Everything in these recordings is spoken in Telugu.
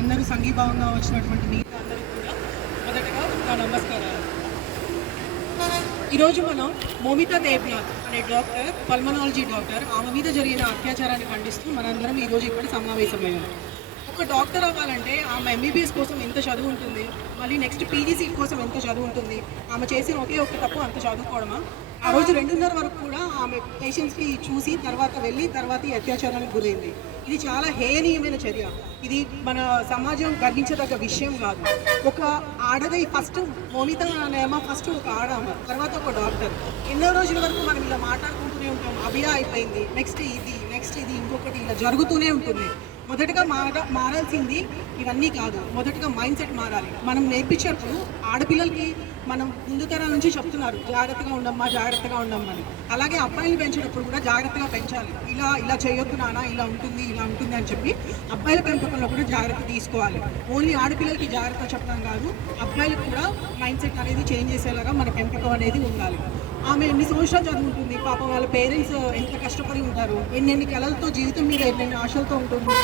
అందరూ సంఘీభావంగా వచ్చినటువంటి మిగతా అందరికీ కూడా మొదటగా నా నమస్కారాలు. ఈరోజు మనం మోమితా దేవ్నాథ్ అనే డాక్టర్, పల్మనాలజీ డాక్టర్, ఆమె మీద జరిగిన అత్యాచారాన్ని ఖండిస్తూ మనందరం ఈరోజు ఇక్కడ సమావేశమయ్యాం. ఒక డాక్టర్ అవ్వాలంటే ఆమె ఎంబీబీఎస్ కోసం ఎంత చదువు ఉంటుంది, మళ్ళీ నెక్స్ట్ పీజీ సీట్ కోసం ఎంత చదువు ఉంటుంది, ఆమె చేసిన ఒకే ఒక్క తప్పు అంత చదువుకోవడమా? ఆ రోజు 2:30 వరకు కూడా ఆమె పేషెంట్స్కి చూసి తర్వాత ఈ అత్యాచారానికి గురైంది. ఇది చాలా హేయనీయమైన చర్య. ఇది మన సమాజం గర్వించదగ్గ విషయం కాదు. ఒక ఆడది ఫస్ట్ మోమిత అనేమో ఫస్ట్ ఒక ఆడామ, తర్వాత ఒక డాక్టర్. ఎన్నో రోజుల వరకు మనం ఇలా మాట్లాడుకుంటూనే ఉంటాం. అభియా అయిపోయింది, నెక్స్ట్ ఇది ఇంకొకటి ఇలా జరుగుతూనే ఉంటుంది. మొదటగా మారాల్సింది ఇవన్నీ కాదు. మొదటగా మైండ్ సెట్ మారాలి. మనం నేర్పించేటప్పుడు ఆడపిల్లలకి మనం ముందు తరం నుంచి చెప్తున్నారు జాగ్రత్తగా ఉండమ్మా అని. అలాగే అబ్బాయిలు పెంచేటప్పుడు కూడా జాగ్రత్తగా పెంచాలి. ఇలా చేయొద్దు నాన్న, ఇలా ఉంటుంది అని చెప్పి అబ్బాయిల పెంపకంలో కూడా జాగ్రత్త తీసుకోవాలి. ఓన్లీ ఆడపిల్లలకి జాగ్రత్త చెప్పడం కాదు, అబ్బాయిలకు కూడా మైండ్ సెట్ అనేది చేంజ్ చేసేలాగా మన పెంపకం అనేది ఉండాలి. ఆమె ఎన్ని సంవత్సరాలు చదువుకుంటుంది, పాపం వాళ్ళ పేరెంట్స్ ఎంత కష్టపడి ఉంటారు, ఎన్నెన్ని కళలతో జీవితం మీద ఎన్నెన్ని ఆశలతో ఉంటుంది.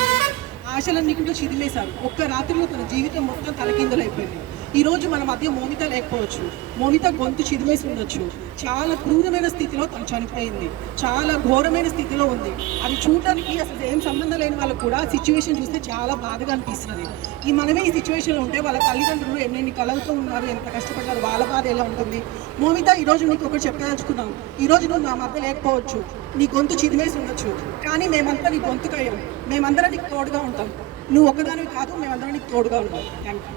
ఆశలన్నీ కూడా చిదిలేశారు. ఒక్క రాత్రిలో తన జీవితం మొత్తం తలకిందులైపోయింది. ఈరోజు మన మధ్య మోమిత లేకపోవచ్చు, మోమిత గొంతు చిదిమేసి ఉండొచ్చు. చాలా క్రూరమైన స్థితిలో తను చనిపోయింది, చాలా ఘోరమైన స్థితిలో ఉంది. అది చూడడానికి అసలు ఏం సంబంధం లేని వాళ్ళకు కూడా సిచ్యువేషన్ చూస్తే చాలా బాధగా అనిపిస్తుంది. మనమే ఈ సిచ్యువేషన్లో ఉంటే వాళ్ళ తల్లిదండ్రులు ఎన్నెన్ని కళలతో ఉన్నారు, ఎంత కష్టపడ్డారు, వాళ్ళ బాధ ఎలా ఉంటుంది. మోమిత, ఈరోజు నీకు ఒకటి చెప్పదలుచుకున్నాం. ఈరోజు నువ్వు నా మధ్య లేకపోవచ్చు, నీ గొంతు చిదిమేసి ఉండొచ్చు, కానీ మేమంతా నీ గొంతుకయ్యాం. మేమందరం నీకు తోడుగా ఉంటాం. నువ్వు ఒక్కదానివి కాదు, మేమందరం నీకు తోడుగా ఉంటాం. Thank you.